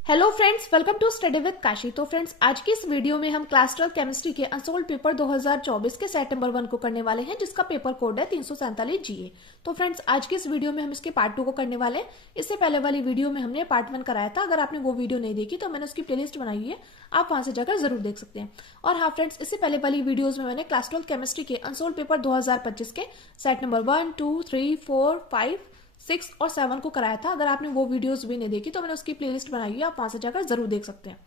Hello friends, welcome to study with Kashi. तो friends, आज की इस वीडियो में हम क्लास 12 केमिस्ट्री के अनसोल्ड पेपर 2024 के सेट नंबर 1 को करने वाले हैं, जिसका पेपर कोड है 347 जीए। तो फ्रेंड्स, आज की इस वीडियो में हम इसके पार्ट 2 को करने वाले हैं। इससे पहले वाली वीडियो में हमने पार्ट 1 कराया था। अगर आपने वो वीडियो नहीं देखी तो मैंने उसकी प्लेलिस्ट बनाई है, आप वहां से जाकर जरूर देख सकते हैं। और हाँ फ्रेंड्स, इससे पहले वाली वीडियोज में मैंने क्लास 12 केमिस्ट्री के अनसोल्ड पेपर 2025 के सेट नंबर 1, 2, 3, 4, 5, 6 और 7 को कराया था। अगर आपने वो वीडियोस भी नहीं देखी तो मैंने उसकी प्लेलिस्ट बनाई है, आप वहां से जाकर जरूर देख सकते हैं।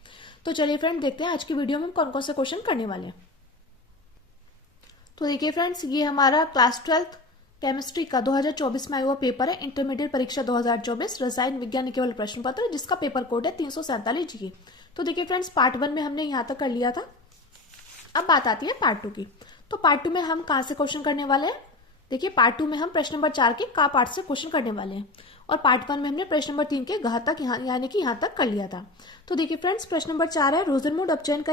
तो चलिए फ्रेंड, देखते हैं आज की वीडियो में हम कौन कौन से क्वेश्चन करने वाले हैं। तो देखिए फ्रेंड्स, ये हमारा क्लास 12 केमिस्ट्री का 2024 में आया हुआ पेपर है, इंटरमीडिएट परीक्षा 2024 रसायन विज्ञान केवल प्रश्न पत्र, जिसका पेपर कोड है 347 जीए। तो देखिए फ्रेंड्स, पार्ट 1 में हमने यहाँ तक कर लिया था। अब बात आती है पार्ट 2 की। तो पार्ट 2 में हम कहाँ से क्वेश्चन करने वाले हैं? देखिए, पार्ट 2 में हम प्रश्न नंबर 4 के का पार्ट से क्वेश्चन करने वाले हैं, और पार्ट 1 में हमने प्रश्न नंबर 3 के घ तक यानी कि यहाँ तक कर लिया था। तो देखिए फ्रेंड्स, प्रश्न नंबर 4 है, रोजरमूड अपचयन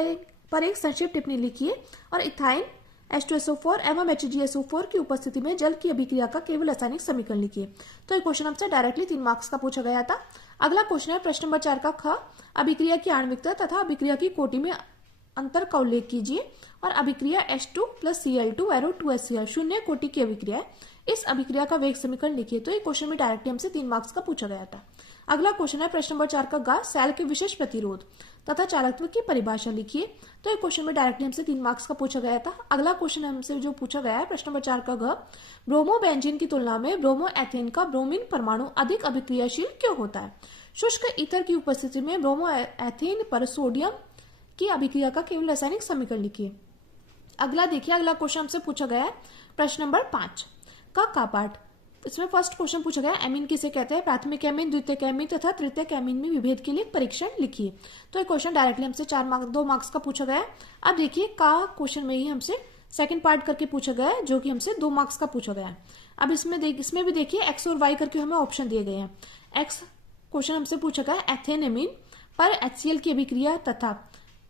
पर एक संक्षिप्त टिप्पणी लिखिए और इथाइन H2SO4 एवं HgSO4 की उपस्थिति में जल की अभिक्रिया का केवल रासायनिक समीकरण लिखिए। तो ये क्वेश्चन हमसे डायरेक्टली 3 मार्क्स का पूछा गया था। अगला क्वेश्चन है प्रश्न नंबर 4 का ख, अभिक्रिया की आणविकता तथा अभिक्रिया की कोटि में अंतर का उल्लेख कीजिए। और अभिक्रिया H2 plus Cl2 arrow 2HCl शून्य कोटि की अभिक्रिया है, इस अभिक्रिया का वेग समीकरण लिखिए। तो ये क्वेश्चन में डायरेक्टली हमसे 3 मार्क्स का पूछा गया था। अगला क्वेश्चन है प्रश्न नंबर 4 का ग, सेल के विशेष प्रतिरोध तथा चालकत्व की परिभाषा लिखिए। तो ये क्वेश्चन में डायरेक्टली हमसे 3 मार्क्स का पूछा गया था। अगला क्वेश्चन हमसे जो पूछा गया है प्रश्न नंबर 4 का घ, ब्रोमो बेंजीन की तुलना में ब्रोमो एथेन का ब्रोमीन परमाणु अधिक अभिक्रियाशील क्यों होता है? शुष्क ईथर की उपस्थिति में ब्रोमो एथेन पर सोडियम की अभिक्रिया का केवल रासायनिक समीकरण लिखिए। अगला देखिए, अगला क्वेश्चन हमसे पूछा गया है प्रश्न नंबर 5 का पार्ट। इसमें फर्स्ट क्वेश्चन पूछा गया, एमीन किसे कहते हैं? प्राथमिक एमीन, द्वितीयक एमीन तथा तृतीयक एमीन में विभेद के लिए एक परीक्षण लिखिए। तो ये क्वेश्चन डायरेक्टली हमसे 2 मार्क्स का पूछा गया है। अब देखिए, का क्वेश्चन में ही हमसे सेकंड पार्ट करके पूछा गया है, जो कि हमसे 2 मार्क्स का पूछा गया है। अब इसमें भी देखिए, एक्स और वाई करके हमें ऑप्शन दिए गए हैं। एक्स क्वेश्चन हमसे पूछा गया एथेन एमीन पर HCl की अभिक्रिया तथा,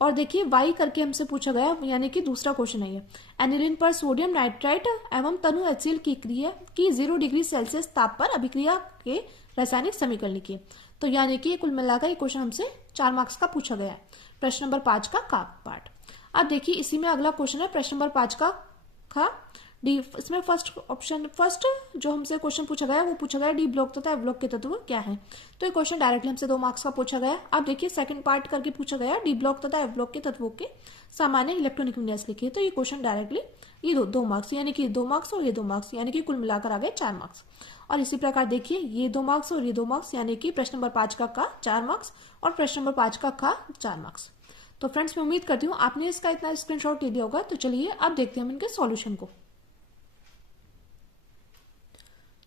और देखिए वाई करके हमसे पूछा गया, यानी कि दूसरा क्वेश्चन है ये, एनिलीन पर सोडियम नाइट्राइट एवं तनु HCl की क्रिया की 0 डिग्री सेल्सियस ताप पर अभिक्रिया के रासायनिक समीकरण लिखिए। तो यानी कि कुल मिलाकर ये क्वेश्चन हमसे 4 मार्क्स का पूछा गया है, प्रश्न नंबर 5 का पार्ट। अब देखिए, इसी में अगला क्वेश्चन है प्रश्न नंबर 5 का खा डी। इसमें फर्स्ट जो हमसे क्वेश्चन पूछा गया वो पूछा गया डी ब्लॉक तथा एफ ब्लॉक के तत्व क्या है। तो ये क्वेश्चन डायरेक्टली हमसे 2 मार्क्स का पूछा गया। अब देखिए, सेकंड पार्ट करके पूछा गया डी ब्लॉक तथा एफ ब्लॉक के तत्वों के सामान्य इलेक्ट्रॉनिक विन्यास लिखिए। तो ये क्वेश्चन डायरेक्टली ये दो मार्क्स, यानी कि 2 मार्क्स और ये 2 मार्क्स, यानी कि कुल मिलाकर आ गए 4 मार्क्स। और इसी प्रकार देखिए, ये 2 मार्क्स और ये 2 मार्क्स, यानी कि प्रश्न नंबर 5 का 4 मार्क्स और प्रश्न नंबर 5 का 4 मार्क्स। तो फ्रेंड्स, मैं उम्मीद करती हूँ आपने इसका इतना स्क्रीनशॉट ले लिया होगा। तो चलिए अब देखते हैं हम इनके सॉल्यूशन को।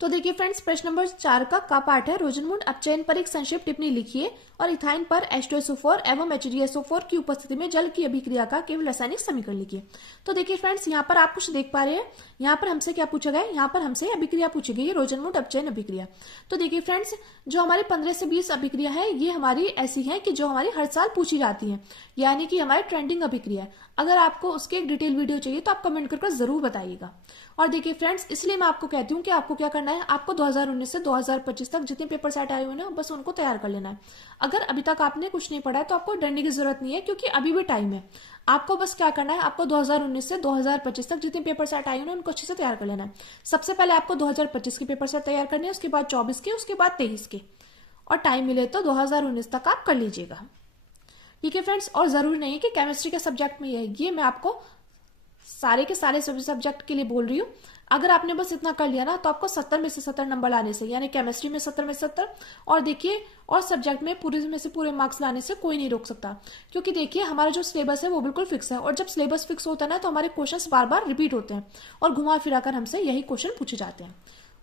तो देखिए फ्रेंड्स, प्रश्न नंबर 4 का पार्ट है, रोजरमूड अपचयन पर एक संक्षिप्त टिप्पणी लिखिए और इथाइन पर H2SO4 एवं HgSO4 की उपस्थिति में जल की अभिक्रिया का केवल रासायनिक समीकरण लिखिए। तो देखिए फ्रेंड्स, यहाँ पर आप कुछ देख पा रहे हैं, यहाँ पर हमसे क्या पूछा गया है? यहाँ पर हमसे अभिक्रिया पूछी गई है, रोजरमूड अपचयन अभिक्रिया। तो देखिए फ्रेंड्स, जो हमारी 15 से 20 अभिक्रिया है, ये हमारी ऐसी है कि जो हमारी हर साल पूछी जाती है, यानी कि हमारी ट्रेंडिंग अभिक्रिया है। अगर आपको उसकी एक डिटेल वीडियो चाहिए तो आप कमेंट करके जरूर बताइएगा। और देखिए फ्रेंड्स, इसलिए मैं आपको कहती हूँ कि आपको क्या करना है, आपको 2019 से 2025 तक जितने पेपर सेट आए हुए ना, बस उनको तैयार कर लेना है। अगर अभी तक आपने कुछ नहीं पढ़ा है तो आपको डरने की जरूरत नहीं है, क्योंकि अभी भी टाइम है। आपको बस क्या करना है, आपको 2019 से 2025 तक जितने पेपर सेट आए हुए ना, उनको अच्छे से तैयार कर लेना है। सबसे पहले आपको 2025 के पेपर सेट तैयार करने हैं, उसके बाद 24 के, उसके बाद 23 के, और टाइम मिले तो 2019 तक आप कर लीजिएगा। ठीक है फ्रेंड्स, और जरूरी नहीं है कि केमिस्ट्री के सब्जेक्ट में ये मैं आपको सारे के सारे सब्जेक्ट के लिए बोल रही हूँ। अगर आपने बस इतना कर लिया ना, तो आपको 70 में से 70 नंबर लाने से, यानी केमिस्ट्री में 70 में 70, और देखिए और सब्जेक्ट में पूरे में से पूरे मार्क्स लाने से कोई नहीं रोक सकता। क्योंकि देखिए, हमारा जो सिलेबस है वो बिल्कुल फिक्स है, और जब सिलेबस फिक्स होता है ना, तो हमारे क्वेश्चंस बार बार रिपीट होते हैं और घुमा फिरा कर हमसे यही क्वेश्चन पूछे जाते हैं।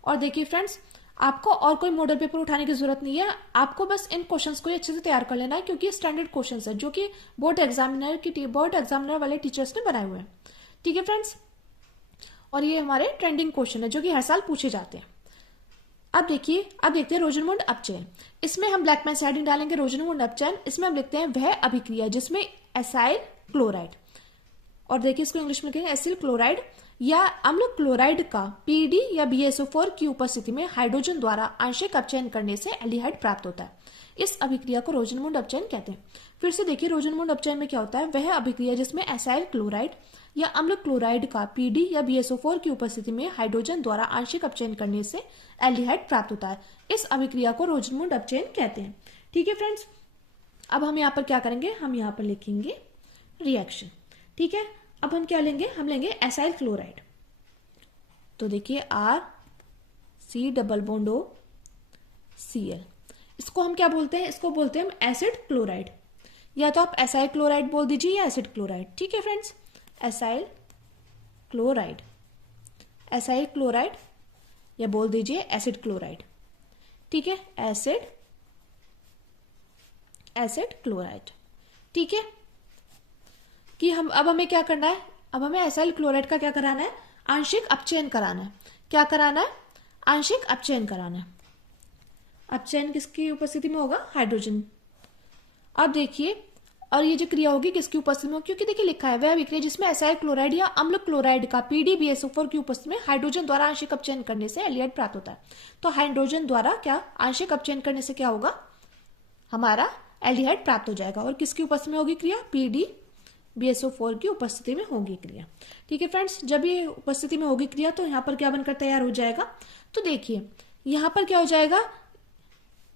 और देखिए फ्रेंड्स, आपको और कोई मॉडल पेपर उठाने की जरूरत नहीं है, आपको बस इन क्वेश्चंस को अच्छे से तैयार कर लेना है, क्योंकि स्टैंडर्ड क्वेश्चंस है जो कि बोर्ड एग्जामिनर वाले टीचर्स ने बनाए हुए हैं। ठीक है फ्रेंड्स, और ये हमारे ट्रेंडिंग क्वेश्चन है जो कि हर साल पूछे जाते हैं। अब देखते हैं रोजरमूड अपचयन। इसमें हम ब्लैक मैन हेडिंग डालेंगे रोजरमूड अपचयन। इसमें हम लिखते हैं वह अभिक्रिया जिसमें एसाइल क्लोराइड, और देखिए इसको इंग्लिश में लिखेंगे एसिल क्लोराइड या अम्ल क्लोराइड का पीडी या BSO4 की उपस्थिति में हाइड्रोजन द्वारा आंशिक अपचयन करने से एल्डिहाइड प्राप्त होता है। इस अभिक्रिया को रोजनमूड अपचयन कहते हैं। फिर से देखिए, रोजनमूड अपचयन में क्या होता है, वह अभिक्रिया जिसमें एसाइल क्लोराइड या अम्ल क्लोराइड का पीडी या BSO4 की उपस्थिति में हाइड्रोजन द्वारा आंशिक अपचयन करने से एल्डिहाइड प्राप्त होता है। इस अभिक्रिया को रोजनमूड अपचयन कहते हैं। ठीक है फ्रेंड्स, अब हम यहाँ पर क्या करेंगे, हम यहाँ पर लिखेंगे रिएक्शन। ठीक है, अब हम क्या लेंगे, हम लेंगे एसाइल क्लोराइड। तो देखिए RC≡CL, इसको हम क्या बोलते हैं, इसको बोलते हैं हम एसिड क्लोराइड, या तो आप एसाइल क्लोराइड बोल दीजिए या एसिड क्लोराइड। ठीक है friends, acyl chloride, acyl chloride या बोल दीजिए एसिड क्लोराइड। ठीक है, एसिड क्लोराइड। ठीक है, कि हम अब हमें क्या करना है, अब हमें एसाइल क्लोराइड का क्या कराना है, आंशिक अपचयन कराना है। क्या कराना है, आंशिक अपचयन कराना है। अपचयन किसकी उपस्थिति में होगा, हाइड्रोजन। अब देखिए, और ये जो क्रिया होगी किसकी उपस्थिति में होगी, क्योंकि देखिए लिखा है वह अभिक्रिया जिसमें एसाइल क्लोराइड या अम्ल क्लोराइड का पीडी BSO4 की उपस्थिति में हाइड्रोजन द्वारा आंशिक अपचयन करने से एल्डिहाइड प्राप्त होता है। तो हाइड्रोजन द्वारा क्या आंशिक अपचयन करने से क्या होगा, हमारा एल्डिहाइड प्राप्त हो जाएगा। और किसकी उपस्थिति में होगी क्रिया, पीडी BSO4 की उपस्थिति में होगी क्रिया। ठीक है फ्रेंड्स, जब ये उपस्थिति में होगी क्रिया तो यहाँ पर क्या बनकर तैयार हो जाएगा, तो देखिए यहाँ पर क्या हो जाएगा,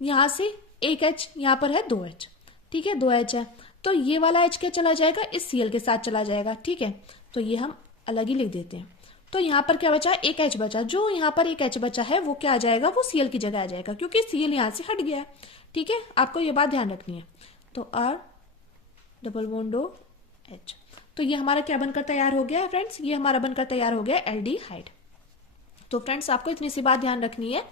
यहाँ से एक H, यहाँ पर है 2H। ठीक है, 2H है, तो ये वाला H क्या चला जाएगा, इस Cl के साथ चला जाएगा। ठीक है, तो ये हम अलग ही लिख देते हैं। तो यहाँ पर क्या बचा, एक H बचा, जो यहाँ पर एक H बचा है वो क्या आ जाएगा, वो Cl की जगह आ जाएगा, क्योंकि Cl यहाँ से हट गया है। ठीक है, आपको ये बात ध्यान रखनी है। तो R≡H, तो ये हमारा क्या बनकर तैयार हो गया है फ्रेंड्स, ये हमारा बनकर तैयार हो गया एल्डिहाइड। तो फ्रेंड्स, आपको इतनी सी बात ध्यान रखनी है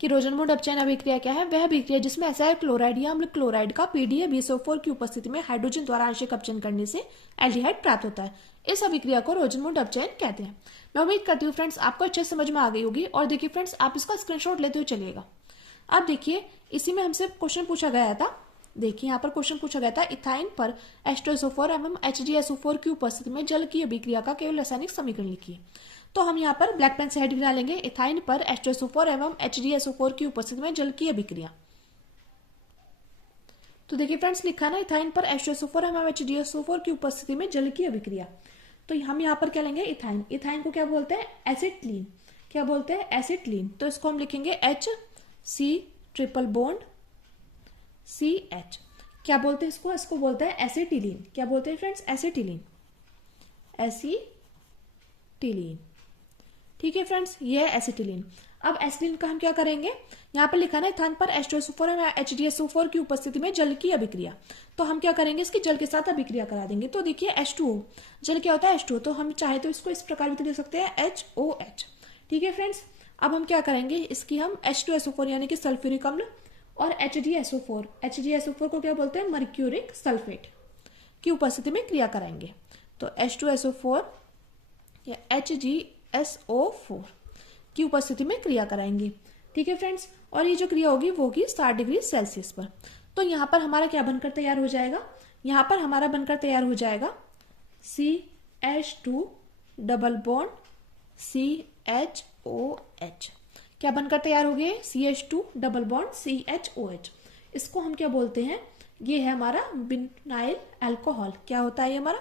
कि रोजनमूड अपचयन अभिक्रिया क्या है, वह अभिक्रिया जिसमें एसाइल क्लोराइड या अम्ल क्लोराइड का पीडी या BSO4 की उपस्थिति में हाइड्रोजन द्वारा आंशिक अपचयन करने से एल्डिहाइड प्राप्त होता है। इस अभिक्रिया को रोजनमूड अपचयन कहते हैं। मैं उम्मीद करती हूँ फ्रेंड्स आपको अच्छे समझ में आ गई होगी। और देखिए फ्रेंड्स, आप इसका स्क्रीनशॉट लेते हुए चलिएगा। अब देखिए, इसी में हमसे क्वेश्चन पूछा गया था, देखिए यहाँ पर क्वेश्चन पूछा गया था, इथाइन पर H2SO4 एवं HgSO4 की उपस्थिति में जल की अभिक्रिया का केवल रासायनिक समीकरण लिखिए। तो हम यहाँ पर ब्लैक पेन से हेड बना लेंगे, इथाइन पर H2SO4 एवं HgSO4 की उपस्थिति में जल की अभिक्रिया। तो देखिए फ्रेंड्स, लिखा ना, इथाइन पर H2SO4 एवं HgSO4 की उपस्थिति में जल की अभिक्रिया। तो हम यहाँ पर क्या लेंगे, इथाइन। इथाइन को क्या बोलते हैं, एसिटिलीन। क्या बोलते हैं, एसिटिलीन। तो इसको हम लिखेंगे HC≡CH। क्या बोलते हैं इसको, इसको बोलते हैं एसिटिलीन। क्या बोलते हैं फ्रेंड्स, एसिटिलीन, एसिटिलीन। ठीक है फ्रेंड्स, ये है एसिटिलीन। अब एसिटिलीन का हम क्या करेंगे, यहाँ पर लिखा है इथाइन पर H2SO4 और HgSO4 की उपस्थिति में जल की अभिक्रिया। तो हम क्या करेंगे, इसकी जल के साथ अभिक्रिया करा देंगे। तो देखिए H2O, जल क्या होता है, H2O। तो हम चाहे तो इसको इस प्रकार भी लिख सकते हैं, HOH। ठीक है फ्रेंड्स, अब हम क्या करेंगे, इसकी हम H2SO4 यानी कि सल्फ्यूरिक अम्ल और HgSO4 को क्या बोलते हैं, मर्क्यूरिक सल्फेट की उपस्थिति में क्रिया कराएंगे। तो H2SO4 या HgSO4 की उपस्थिति में क्रिया कराएंगे। ठीक है फ्रेंड्स, और ये जो क्रिया होगी वो होगी 60 डिग्री सेल्सियस पर। तो यहाँ पर हमारा क्या बनकर तैयार हो जाएगा, यहाँ पर हमारा बनकर तैयार हो जाएगा CH2 डबल बॉन्ड CHOH। क्या बनकर तैयार हो गए, CH2 डबल बॉन्ड CHOH। इसको हम क्या बोलते हैं, ये है हमारा विनाइल अल्कोहल। क्या होता है ये हमारा,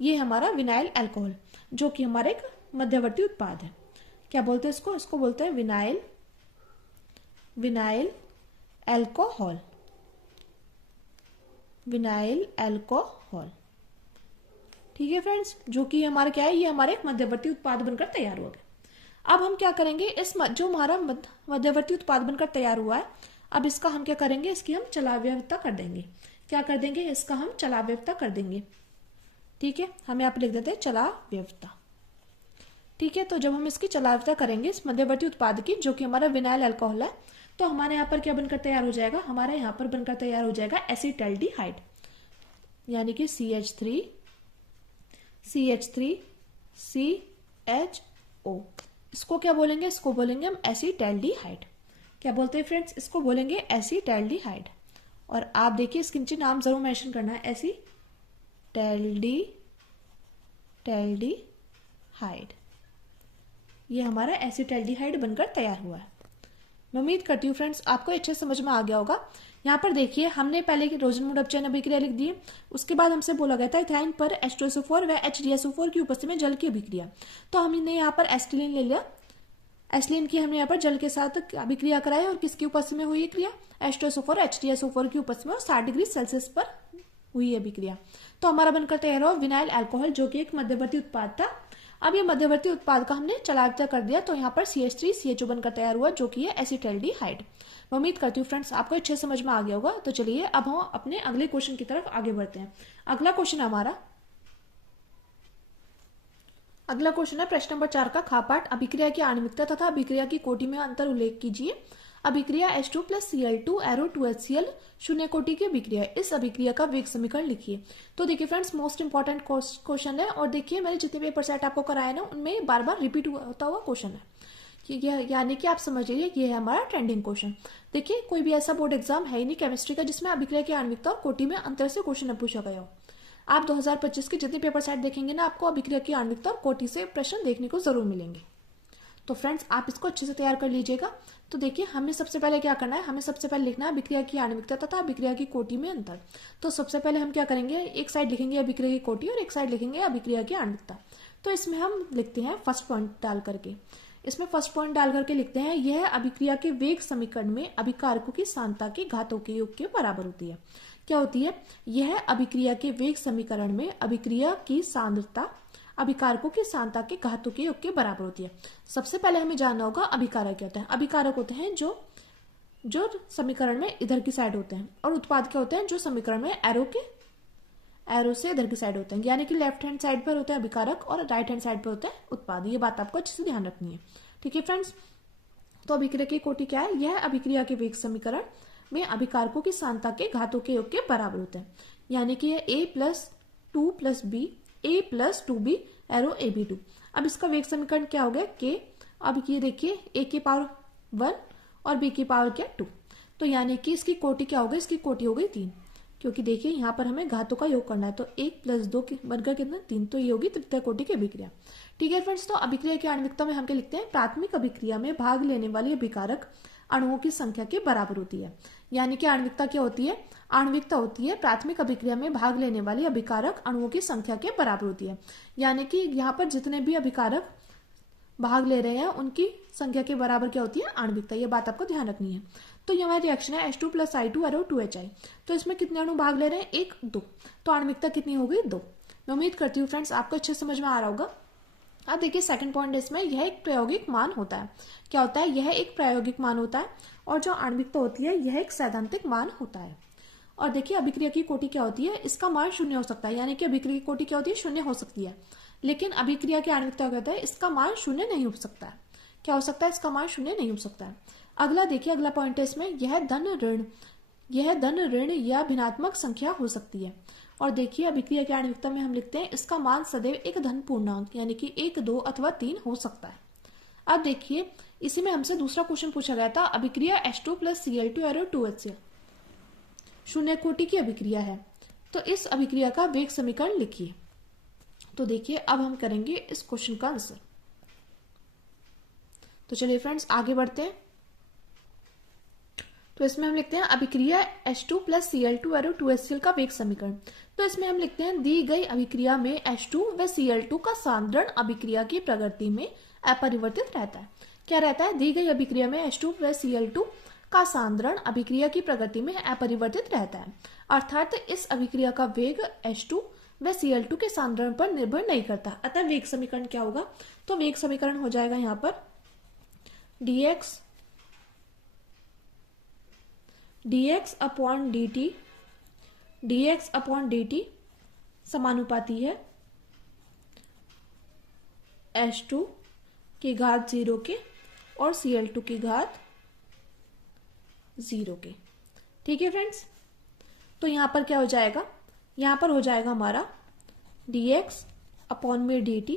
ये हमारा विनाइल अल्कोहल, जो कि हमारा एक मध्यवर्ती उत्पाद है। क्या बोलते हैं इसको, इसको बोलते हैं विनाइल अल्कोहल, विनाइल अल्कोहल। ठीक है फ्रेंड्स, जो कि हमारा क्या है, ये हमारे एक मध्यवर्ती उत्पाद बनकर तैयार हो गया। अब हम क्या करेंगे, इस जो हमारा मध्यवर्ती उत्पाद बनकर तैयार हुआ है, अब इसका हम क्या करेंगे, इसकी हम चलाव्यवस्था कर देंगे। क्या कर देंगे, इसका हम चलाव्यवस्था कर देंगे। ठीक है, हम यहाँ पे लिख देते हैं चलाव्यवस्था। ठीक है, तो जब हम इसकी चलाव्यवस्था करेंगे इस मध्यवर्ती उत्पाद की, जो कि हमारा विनाइल अल्कोहल है, तो हमारे यहाँ पर क्या बनकर तैयार हो जाएगा, हमारे यहाँ पर बनकर तैयार हो जाएगा एसिटाल्डिहाइड, यानी कि CH3CHO। इसको क्या बोलेंगे, इसको बोलेंगे हम एसिटाल्डिहाइड। क्या बोलते हैं फ्रेंड्स, इसको बोलेंगे एसिटाल्डिहाइड। और आप देखिए इसके नीचे नाम जरूर मेंशन करना है, एसिटाल्डिहाइड। ये हमारा एसिटाल्डिहाइड बनकर तैयार हुआ है। मैं उम्मीद करती हूँ फ्रेंड्स आपको अच्छे समझ में आ गया होगा। यहाँ पर देखिए हमने पहले की रोजनवुड अपचयन अभिक्रिया लिख दी है, उसके बाद हमसे बोला गया था इथाइन पर H2SO4 व HDSO4 की उपस्थिति में जल की अभिक्रिया। तो हमने यहाँ पर एसिटिलीन ले लिया, एसिटिलीन की हमने यहाँ पर जल के साथ अभिक्रिया कराई और किसकी उपस्थिति में हुई है क्रिया, H2SO4 HDSO4 की उपस्थिति में और 60 डिग्री सेल्सियस पर हुई है अभिक्रिया। तो हमारा बनकर तैयार हुआ विनाइल अल्कोहल, जो कि एक मध्यवर्ती उत्पाद था। अब ये मध्यवर्ती उत्पाद का हमने चलायता कर दिया, तो यहाँ पर CH3CHO बनकर तैयार हुआ, जो कि है एसिटाल्डिहाइड। मैं उम्मीद करती हूँ फ्रेंड्स आपको अच्छे समझ में आ गया होगा। तो चलिए अब हम अपने अगले क्वेश्चन की तरफ आगे बढ़ते हैं। अगला क्वेश्चन है प्रश्न नंबर 4 का खापाठ। अभिक्रिया की आणविकता तथा अभिक्रिया की कोटि में अंतर उल्लेख कीजिए। अभिक्रिया H2+Cl2 एरो 2HCl शून्य कोटि की अभिक्रिया, इस अभिक्रिया का वेग समीकरण लिखिए। तो देखिए फ्रेंड्स मोस्ट इंपॉर्टेंट क्वेश्चन है, और देखिए मैंने जितने पेपर सेट आपको कराए ना उनमें बार बार रिपीट होता हुआ क्वेश्चन है, यानी कि आप समझ लीजिए ये है हमारा ट्रेंडिंग क्वेश्चन। देखिए कोई भी ऐसा बोर्ड एग्जाम है ही नहीं केमिस्ट्री का जिसमें अभिक्रिया की आणविकता और कोटि में अंतर से क्वेश्चन न पूछा गया हो। आप 2025 के जितने पेपर सेट देखेंगे ना आपको अभिक्रिया की आणविकता और कोटि से प्रश्न देखने को जरूर मिलेंगे। तो फ्रेंड्स आप इसको अच्छे से तैयार कर लीजिएगा। तो देखिए हमें सबसे पहले क्या करना है, हमें सबसे पहले लिखना है अभिक्रिया की आणविकता तथा अभिक्रिया की कोटि में अंतर। तो सबसे पहले हम क्या करेंगे, एक साइड लिखेंगे अभिक्रिया की कोटि और एक साइड लिखेंगे अभिक्रिया की आणविकता। तो इसमें हम लिखते हैं फर्स्ट पॉइंट डाल करके, लिखते हैं यह अभिक्रिया के वेग समीकरण में अभिकारकों की सांद्रता के घातों के योग के बराबर होती है। क्या होती है, यह अभिक्रिया के वेग समीकरण में अभिक्रिया की सांद्रता अभिकारकों की सांद्रता के घातों के योग के बराबर होती है। सबसे पहले हमें जानना होगा अभिकारक क्या होता है। अभिकारक होते हैं जो समीकरण में इधर की साइड होते हैं, और उत्पाद क्या होते हैं जो समीकरण में एरो से इधर की साइड होते हैं, यानी कि लेफ्ट हैंड साइड पर होते हैं अभिकारक और राइट हैंड साइड पर होते हैं उत्पाद। ये बात आपको अच्छे से ध्यान रखनी है, ठीक है फ्रेंड्स। तो अभिक्रिया की कोटि क्या है, यह अभिक्रिया के वेग समीकरण में अभिकारकों की सांद्रता के घातों के योग के बराबर होते हैं, यानी कि यह A+2+B A+2B एरो AB2। अब इसका वेग समीकरण क्या हो गया K। अब ये देखिए A की पावर 1 और B की पावर क्या 2। तो यानी कि इसकी कोटि क्या हो गई, इसकी कोटि हो गई 3, क्योंकि देखिए यहाँ पर हमें घातों का योग करना है। तो 1+2 बनकर कितना 3, तो ये होगी तृतीय कोटि की अभिक्रिया, ठीक है फ्रेंड्स। तो अभिक्रिया की आणविकता में हम क्या लिखते हैं, प्राथमिक अभिक्रिया में भाग लेने वाली अभिकारक अणुओं की संख्या के बराबर होती है। यानी कि आणविकता क्या होती है, आणविकता होती है प्राथमिक अभिक्रिया में भाग लेने वाली अभिकारक अणुओं की संख्या के बराबर होती है। यानी कि यहाँ पर जितने भी अभिकारक भाग ले रहे हैं उनकी संख्या के बराबर क्या होती है, आणविकता। ये बात आपको ध्यान रखनी है। तो ये हमारी रिएक्शन है H2+I2 एरो 2HI। तो इसमें कितने अणु भाग ले रहे हैं, 1 2। तो आणविकता कितनी हो गई, 2। मैं उम्मीद करती हूँ फ्रेंड्स आपको अच्छे समझ में आ रहा होगा। अब देखिए सेकंड पॉइंट इसमें, यह एक प्रायोगिक मान होता है। क्या होता है, यह एक प्रायोगिक मान होता है, और जो आणविकता होती है यह एक सैद्धांतिक मान होता है। और देखिए अभिक्रिया की कोटि क्या होती है, इसका मान 0 हो सकता है, यानी कि अभिक्रिया की कोटि क्या होती है, 0 हो सकती है। लेकिन अभिक्रिया की आणविकता क्या होता है, इसका मान 0 नहीं हो सकता है। क्या हो सकता है, इसका मान 0 नहीं हो सकता है। अगला देखिए अगला पॉइंट है इसमें, यह धन ऋण या भिन्नात्मक संख्या हो सकती है। और देखिए अभिक्रिया की आणविकता में हम लिखते हैं इसका मान सदैव एक धन पूर्णांक यानी कि 1 2 अथवा 3 हो सकता है। अब देखिए इसी में हमसे दूसरा क्वेश्चन पूछा गया था, अभिक्रिया H2+Cl2 एरो 2HCl शून्य कोटि की अभिक्रिया है, तो इस अभिक्रिया का वेग समीकरण लिखिए। तो देखिए अब हम करेंगे इस क्वेश्चन का आंसर। तो चलिए फ्रेंड्स आगे बढ़ते हैं। तो इसमें हम लिखते हैं अभिक्रिया H2+Cl2 एरो 2HCl का वेग समीकरण। तो इसमें हम लिखते हैं दी गई अभिक्रिया में H2 व Cl2 का सांद्रण अभिक्रिया की प्रगति में अपरिवर्तित रहता है। क्या रहता है, दी गई अभिक्रिया में H2 व Cl2 का सांद्रण अभिक्रिया की प्रगति में अपरिवर्तित रहता है, अर्थात इस अभिक्रिया का वेग H2 व Cl2 के सांद्रण पर निर्भर नहीं करता। अतः वेग समीकरण क्या होगा, तो वेग समीकरण हो जाएगा यहाँ पर dx अपॉन dt समानुपाती है H2 की घात 0 के और Cl2 की घात 0 के। ठीक है फ्रेंड्स, तो यहां पर क्या हो जाएगा, यहां पर हो जाएगा हमारा dx अपॉन में dt।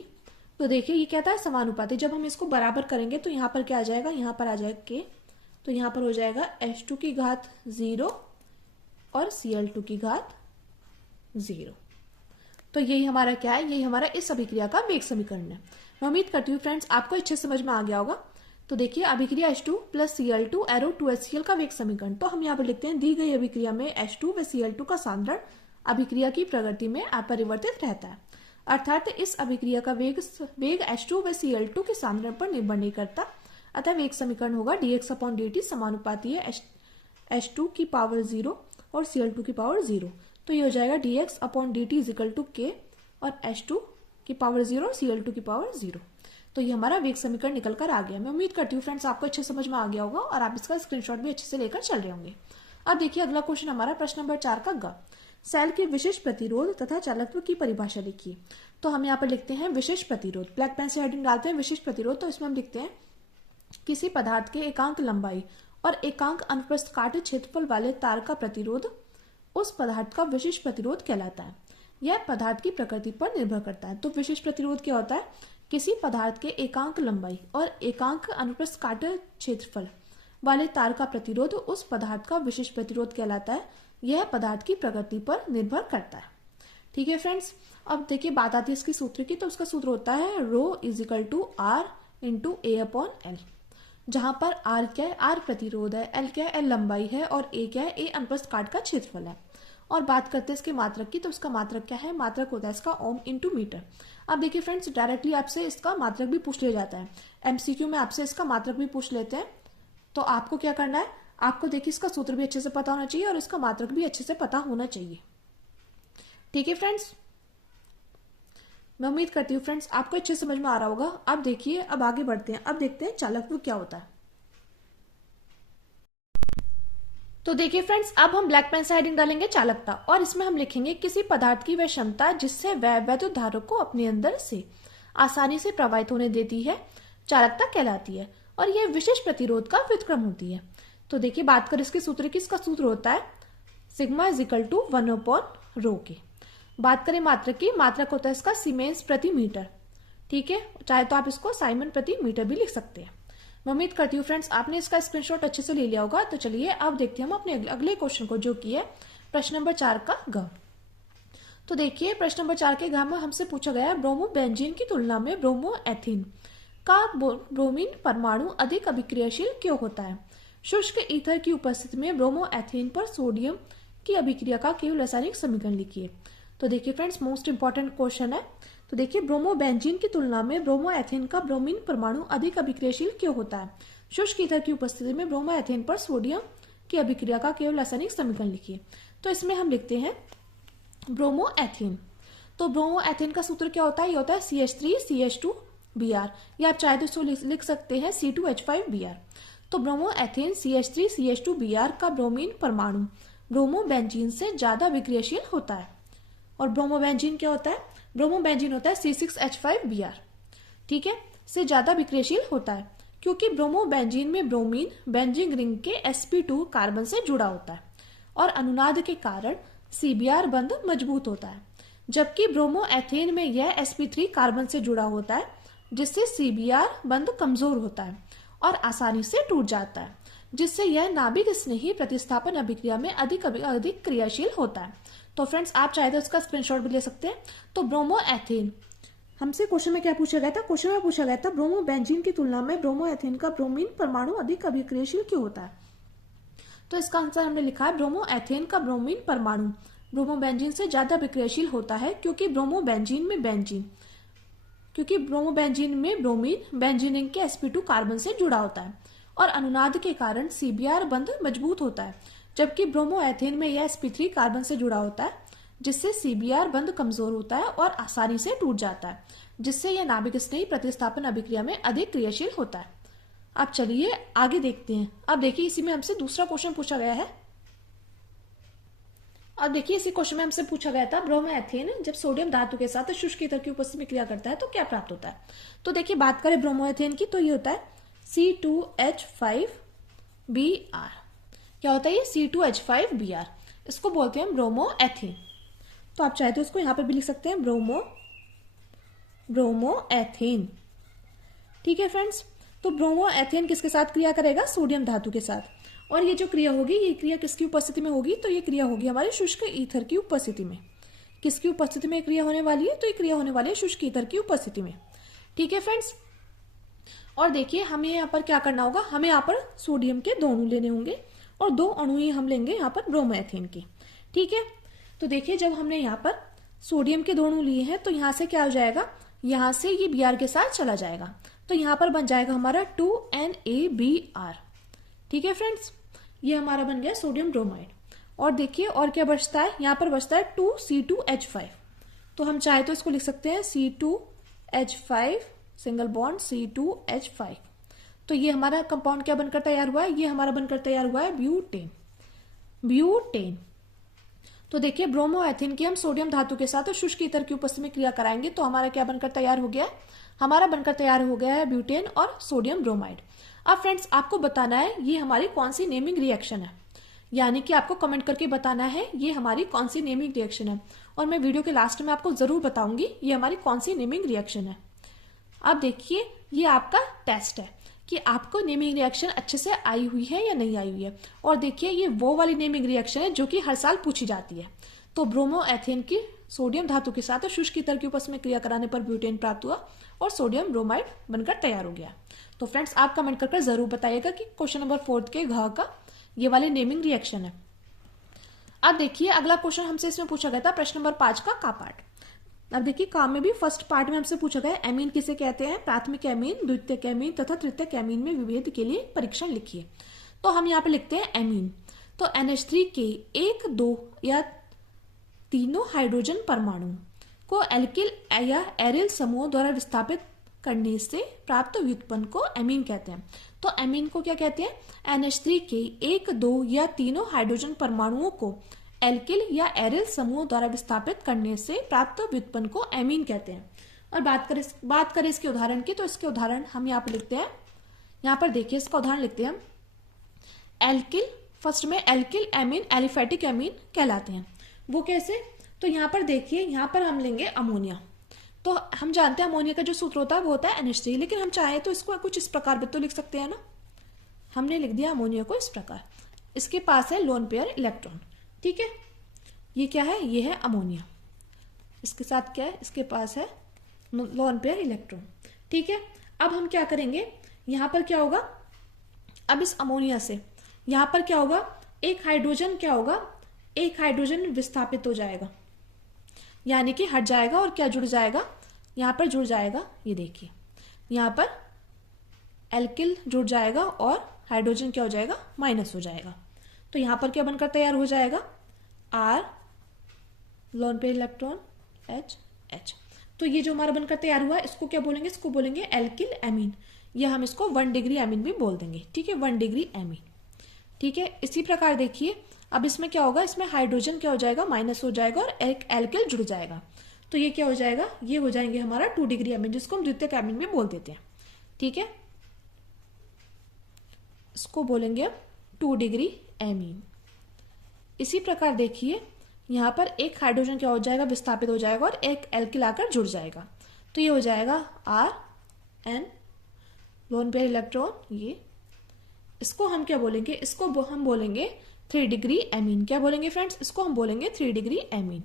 तो देखिए ये क्या था, समानुपाती। जब हम इसको बराबर करेंगे तो यहां पर क्या आ जाएगा, यहां पर आ जाएगा k, तो यहां पर हो जाएगा H2 की घात 0 और Cl2 की घात 0। तो यही हमारा क्या है, यही हमारा इस अभिक्रिया का वेग समीकरण है। मैं उम्मीद करती हूँ फ्रेंड्स आपको अच्छे समझ में आ गया होगा। तो देखिए अभिक्रिया H2 plus Cl2 arrow 2HCl का वेग समीकरण। तो हम यहाँ पर लिखते हैं दी गई अभिक्रिया में H2 व Cl2 का सांद्रण अभिक्रिया की प्रगति में अपरिवर्तित रहता है, अर्थात इस अभिक्रिया का वेग H2 व Cl2 के सांद्रण पर निर्भर नहीं करता। अतः वेग समीकरण होगा dx/dt समानुपाती है H2 की पावर 0 और Cl2 की पावर 0। तो ये हो जाएगा dx/dt इजिकल टू k और H2 की पावर 0 और Cl2 की पावर 0। तो ये हमारा वेग समीकरण निकल कर आ गया। मैं उम्मीद करती हूँ फ्रेंड्स आपको अच्छे समझ में आ गया होगा और आप इसका स्क्रीनशॉट भी अच्छे से लेकर चल रहे होंगे। अब देखिए अगला क्वेश्चन हमारा प्रश्न नंबर 4 का ग। सेल के विशेष प्रतिरोध तथा चालकत्व की परिभाषा लिखिए। तो हम यहाँ पर लिखते हैं विशेष प्रतिरोध, ब्लैक पेन से हेडिंग डालते हैं विशेष प्रतिरोध। तो इसमें हम लिखते हैं किसी पदार्थ के एकांक लंबाई और एकांक अनुप्रस्थ काट क्षेत्रफल वाले तार का प्रतिरोध उस पदार्थ का विशेष प्रतिरोध कहलाता है। यह पदार्थ की प्रकृति पर निर्भर करता है। तो विशेष प्रतिरोध क्या होता है? किसी पदार्थ के एकांक लंबाई और एकांक अनुप्रस्थ काट क्षेत्रफल वाले तार का प्रतिरोध उस पदार्थ का विशेष प्रतिरोध कहलाता है। यह पदार्थ की प्रकृति पर निर्भर करता है। ठीक है फ्रेंड्स, अब देखिए बात आती है इसकी सूत्र की। तो उसका सूत्र होता है rho is equal to R into A/L, जहां पर R क्या है? R प्रतिरोध है, L क्या है? L लंबाई है और A क्या है? A अनुप्रस्थ काट का क्षेत्रफल है। और बात करते हैं इसके मात्रक की। तो उसका मात्रक क्या है? मात्रक होता है इसका ओम इंटू मीटर। अब देखिए फ्रेंड्स डायरेक्टली आपसे इसका मात्रक भी पूछ लिया जाता है, MCQ में आपसे इसका मात्रक भी पूछ लेते हैं। तो आपको क्या करना है? आपको देखिए इसका सूत्र भी अच्छे से पता होना चाहिए और इसका मात्रक भी अच्छे से पता होना चाहिए। ठीक है फ्रेंड्स, मैं उम्मीद करती हूँ फ्रेंड्स आपको अच्छे समझ में आ रहा होगा। अब देखिए अब आगे बढ़ते हैं। अब देखते हैं चालकत्व क्या होता है। तो देखिए फ्रेंड्स अब हम ब्लैक पेन से हेडिंग डालेंगे चालकता और इसमें हम लिखेंगे किसी पदार्थ की वह क्षमता जिससे वह वैद्युत धारा को अपने अंदर से आसानी से प्रवाहित होने देती है चालकता कहलाती है और यह विशेष प्रतिरोध का व्युत्क्रम होती है। तो देखिए बात करें इसके सूत्र की। इसका सूत्र होता है सिग्मा इजिकल टू 1/ρ के। बात करें मात्रक की, मात्रक होता है इसका सीमेंस प्रति मीटर। ठीक है, चाहे तो आप इसको साइमन प्रति मीटर भी लिख सकते हैं। मैं उम्मीद करती हूँ फ्रेंड्स आपने इसका स्क्रीनशॉट अच्छे से ले लिया होगा। तो चलिए अब देखते हैं हम अपने अगले क्वेश्चन को, जो कि है प्रश्न नंबर 4 का ग। तो देखिए प्रश्न नंबर 4 के ग में हमसे पूछा गया है ब्रोमो बेंजीन की तुलना में ब्रोमो एथीन का ब्रोमीन परमाणु अधिक अभिक्रियाशील क्यों होता है? शुष्क ईथर की उपस्थिति में ब्रोमो एथेन पर सोडियम की अभिक्रिया का केवल रासायनिक समीकरण लिखिए। तो देखिए फ्रेंड्स मोस्ट इंपॉर्टेंट क्वेश्चन है। तो देखिए ब्रोमो बेंजीन की तुलना में ब्रोमो एथेन का ब्रोमीन परमाणु अधिक अभिक्रियाशील क्यों होता है? शुष्क ईथर की उपस्थिति में ब्रोमो एथेन पर सोडियम की अभिक्रिया का केवल रासायनिक समीकरण लिखिए। तो इसमें हम लिखते हैं ब्रोमो एथेन। तो ब्रोमो एथेन का सूत्र क्या होता है? ये होता है CH3CH2Br, या आप चाहे तो इसको लिख सकते हैं C2H5Br। तो ब्रोमो एथेन CH3CH2Br का ब्रोमीन परमाणु ब्रोमो बेंजीन से ज्यादा अभिक्रियाशील होता है। और ब्रोमो बेंजीन क्या होता है? ब्रोमो बेंजीन होता है C6H5Br, ठीक है, से ज्यादा अभिक्रियाशील होता है क्योंकि ब्रोमो बेंजीन में ब्रोमीन बेंजीन रिंग के sp2 कार्बन से जुड़ा होता है और अनुनाद के कारण CBr बंध मजबूत होता है, जबकि ब्रोमो एथेन में यह sp3 कार्बन से जुड़ा होता है जिससे CBr बंध कमजोर होता है और आसानी से टूट जाता है, जिससे यह नाभिक स्नेही प्रतिस्थापन अभिक्रिया में अधिक क्रियाशील होता है। तो फ्रेंड्स आप चाहे तो इसका स्क्रीनशॉट भी ले सकते हैं। तो ब्रोमो एथेन हमसे क्वेश्चन में क्या पूछा गया था? क्वेश्चन में पूछा गया था ब्रोमो बेंजीन की तुलना में ब्रोमो एथेन का ब्रोमीन परमाणु अधिक अभिक्रियाशील क्यों होता है? तो इसका आंसर हमने लिखा है ब्रोमो एथेन का ब्रोमीन परमाणु ब्रोमो बेंजीन से ज्यादा अभिक्रियाशील होता है क्योंकि ब्रोमो बेंजीन में ब्रोमीन बेंजीन रिंग के sp2 कार्बन से जुड़ा होता है और अनुनाद के कारण CBr बंध मजबूत होता है, जबकि ब्रोमो एथेन में यह sp3 कार्बन से जुड़ा होता है जिससे CBr बंध कमजोर होता है और आसानी से टूट जाता है, जिससे यह नाभिक स्नेही प्रतिस्थापन अभिक्रिया में अधिक क्रियाशील होता है। अब चलिए आगे देखते हैं। अब देखिए इसी में हमसे दूसरा क्वेश्चन पूछा गया है। अब देखिए इसी क्वेश्चन में हमसे पूछा गया था ब्रोमो एथेन जब सोडियम धातु के साथ शुष्क ईथर की उपस्थिति में क्रिया करता है तो क्या प्राप्त होता है? तो देखिए बात करें ब्रोमो एथेन की तो ये होता है C2H5Br। क्या होता है ये? C2H5Br। इसको बोलते हैं ब्रोमो एथेन। तो आप चाहे तो इसको यहां पर भी लिख सकते हैं ब्रोमो एथेन। ठीक है फ्रेंड्स, तो ब्रोमो एथेन किसके साथ क्रिया करेगा? सोडियम धातु के साथ। और ये जो क्रिया होगी ये क्रिया किसकी उपस्थिति में होगी? तो ये क्रिया होगी हमारे शुष्क ईथर की उपस्थिति में। किसकी उपस्थिति में क्रिया होने वाली है? तो ये क्रिया होने वाली है शुष्क ईथर की उपस्थिति में। ठीक है फ्रेंड्स। और देखिए हमें यहाँ पर क्या करना होगा, हमें यहाँ पर सोडियम के 2 अणु लेने होंगे और 2 अणु ही हम लेंगे यहाँ पर ब्रोमोएथेन के। ठीक है, तो देखिए जब हमने यहाँ पर सोडियम के 2 अणु लिए हैं तो यहाँ से क्या हो जाएगा, यहाँ से ये Br के साथ चला जाएगा, तो यहाँ पर बन जाएगा हमारा 2NaBr। ठीक है फ्रेंड्स, ये हमारा बन गया सोडियम ब्रोमाइड। और देखिए और क्या बचता है, यहाँ पर बचता है 2C2H5। तो हम चाहे तो इसको लिख सकते हैं C2H5 सिंगल बॉन्ड C2H5। तो ये हमारा कंपाउंड क्या बनकर तैयार हुआ है, ये हमारा बनकर तैयार हुआ है ब्यूटेन। ब्यूटेन। तो देखिए ब्रोमोएथेन की हम सोडियम धातु के साथ शुष्क ईथर की उपस्थिति में क्रिया कराएंगे तो हमारा क्या बनकर तैयार हो गया है, हमारा बनकर तैयार हो गया है ब्यूटेन और सोडियम ब्रोमाइड। अब फ्रेंड्स आपको बताना है ये हमारी कौन सी नेमिंग रिएक्शन है, यानी कि आपको कमेंट करके बताना है ये हमारी कौन सी नेमिंग रिएक्शन है, और मैं वीडियो के लास्ट में आपको जरूर बताऊंगी ये हमारी कौन सी नेमिंग रिएक्शन है। अब देखिए ये आपका टेस्ट है कि आपको नेमिंग रिएक्शन अच्छे से आई हुई है या नहीं आई हुई है। और देखिए ये वो वाली नेमिंग रिएक्शन है जो कि हर साल पूछी जाती है। तो ब्रोमोएथेन की सोडियम धातु के साथ शुष्क ईथर की उपस्थिति में क्रिया कराने पर ब्यूटेन प्राप्त हुआ और सोडियम ब्रोमाइड बनकर तैयार हो गया। तो फ्रेंड्स आप कमेंट कर जरूर बताइएगा कि क्वेश्चन नंबर 4 के घ का ये वाली नेमिंग रिएक्शन है। अब देखिए अगला क्वेश्चन हमसे इसमें पूछा गया था प्रश्न नंबर 5 का पार्ट। अब देखिए काम में भी फर्स्ट पार्ट में हमसे पूछा गया एमीन किसे कहते हैं, प्राथमिक एमीन, द्वितीयक एमीन तथा तृतीयक एमीन में विभेद के लिए परीक्षण लिखिए। तो हम यहाँ पे लिखते हैं एमीन। तो NH3 के 1, 2 या तीनों हाइड्रोजन परमाणु को एल्किल या एरिल समूह द्वारा विस्थापित करने से प्राप्त व्युत्पन्न को एमीन कहते हैं। तो एमीन को क्या कहते हैं, NH3 के 1, 2 या तीनों हाइड्रोजन परमाणुओं को एल्किल या एरिल समूह द्वारा विस्थापित करने से प्राप्त व्युत्पन्न को एमीन कहते हैं। और बात करें इसके उदाहरण की, तो इसके उदाहरण हम यहाँ पर लिखते हैं, यहाँ पर देखिए इसका उदाहरण लिखते हैं हम एल्किल, फर्स्ट में एल्किल एमीन एलिफेटिक एमीन कहलाते हैं। वो कैसे, तो यहाँ पर देखिए यहाँ पर हम लेंगे अमोनिया। तो हम जानते हैं अमोनिया का जो सूत्र होता है वो होता है NH3, लेकिन हम चाहे तो इसको कुछ इस प्रकार भी तो लिख सकते हैं ना। हमने लिख दिया अमोनिया को इस प्रकार, इसके पास है लोन पेयर इलेक्ट्रॉन। ठीक है, ये क्या है, ये है अमोनिया, इसके साथ क्या है, इसके पास है लोन पेयर इलेक्ट्रॉन। ठीक है, अब हम क्या करेंगे, यहां पर क्या होगा, अब इस अमोनिया से यहां पर क्या होगा, एक हाइड्रोजन क्या होगा, एक हाइड्रोजन विस्थापित हो जाएगा, यानी कि हट जाएगा और क्या जुड़ जाएगा, यहां पर जुड़ जाएगा, ये देखिए यहां पर एल्किल जुड़ जाएगा और हाइड्रोजन क्या हो जाएगा, माइनस हो जाएगा। तो यहां पर क्या बनकर तैयार हो जाएगा, R lone pair electron H। तो ये जो हमारा बनकर तैयार हुआ इसको क्या बोलेंगे, इसको बोलेंगे एल्किल एमीन, या हम इसको 1 डिग्री एमीन भी बोल देंगे। ठीक है, 1 डिग्री एमीन। ठीक है, इसी प्रकार देखिए अब इसमें क्या होगा, इसमें हाइड्रोजन क्या हो जाएगा, माइनस हो जाएगा और एक एल्किल जुड़ जाएगा। तो ये क्या हो जाएगा, ये हो जाएंगे हमारा 2 डिग्री एमीन, जिसको हम द्वितीयक एमीन भी बोल देते हैं। ठीक है, इसको बोलेंगे 2 डिग्री एमीन। इसी प्रकार देखिए यहां पर एक हाइड्रोजन क्या हो जाएगा, विस्थापित हो जाएगा और एक एल्किल आकर जुड़ जाएगा। तो ये हो जाएगा RN लोन पेयर इलेक्ट्रॉन, ये इसको हम क्या बोलेंगे, इसको हम बोलेंगे 3 डिग्री एमीन। क्या बोलेंगे फ्रेंड्स, इसको हम बोलेंगे 3 डिग्री एमीन।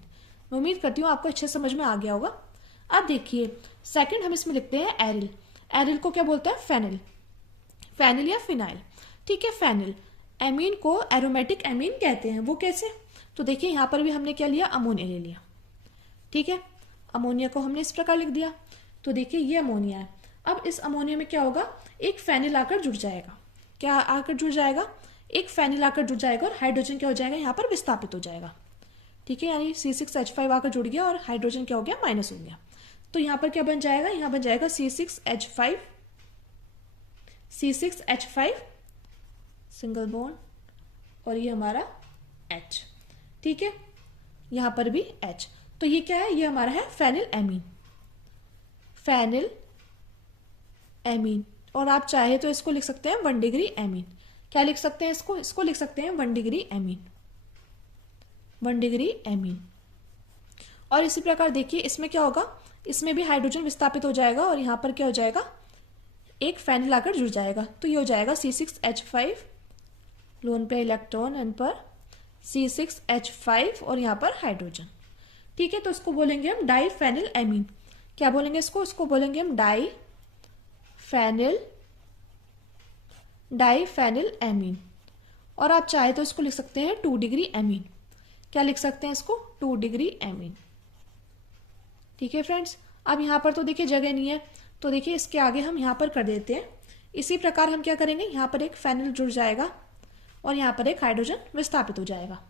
मैं उम्मीद करती हूँ आपको अच्छे समझ में आ गया होगा। अब देखिए सेकंड हम इसमें लिखते हैं एरिल। एरिल को क्या बोलते हैं, फेनिल, फेनिल या फिनाइल। ठीक है, फेनिल एमीन को एरोमेटिक एमीन कहते हैं। वो कैसे, तो देखिए यहां पर भी हमने क्या लिया, अमोनिया ले लिया। ठीक है, अमोनिया को हमने इस प्रकार लिख दिया। तो देखिए ये अमोनिया है, अब इस अमोनिया में क्या होगा, एक फेनिल आकर जुड़ जाएगा। क्या आकर जुड़ जाएगा, एक फेनिल आकर जुड़ जाएगा और हाइड्रोजन क्या हो जाएगा, यहाँ पर विस्थापित हो जाएगा। ठीक है, यानी C6H5 आकर जुड़ गया और हाइड्रोजन क्या हो गया, माइनस हो गया। तो यहाँ पर क्या बन जाएगा, यहाँ बन जाएगा C6H5 सिंगल बॉन्ड और ये हमारा H। ठीक है, यहां पर भी H। तो ये क्या है, ये हमारा है फेनिल एमीन, फेनिल एमीन। और आप चाहे तो इसको लिख सकते हैं 1 डिग्री एमीन। क्या लिख सकते हैं इसको लिख सकते हैं 1 डिग्री एमीन, 1 डिग्री एमीन। और इसी प्रकार देखिए इसमें क्या होगा, इसमें भी हाइड्रोजन विस्थापित हो जाएगा और यहां पर क्या हो जाएगा, एक फेनिल आकर जुड़ जाएगा। तो ये हो जाएगा C6H5 लोन पे इलेक्ट्रॉन एन पर C6H5 और यहाँ पर हाइड्रोजन। ठीक है, तो इसको बोलेंगे हम डाई फेनिल एमीन। क्या बोलेंगे इसको बोलेंगे हम डाई फेनिल डाइफेनिल एमीन, और आप चाहे तो इसको लिख सकते हैं 2 डिग्री एमीन। क्या लिख सकते हैं इसको? 2 डिग्री एमीन। ठीक है फ्रेंड्स, अब यहाँ पर तो देखिए जगह नहीं है, तो देखिए इसके आगे हम यहाँ पर कर देते हैं। इसी प्रकार हम क्या करेंगे, यहाँ पर एक फेनिल जुड़ जाएगा और यहाँ पर एक हाइड्रोजन विस्थापित हो जाएगा।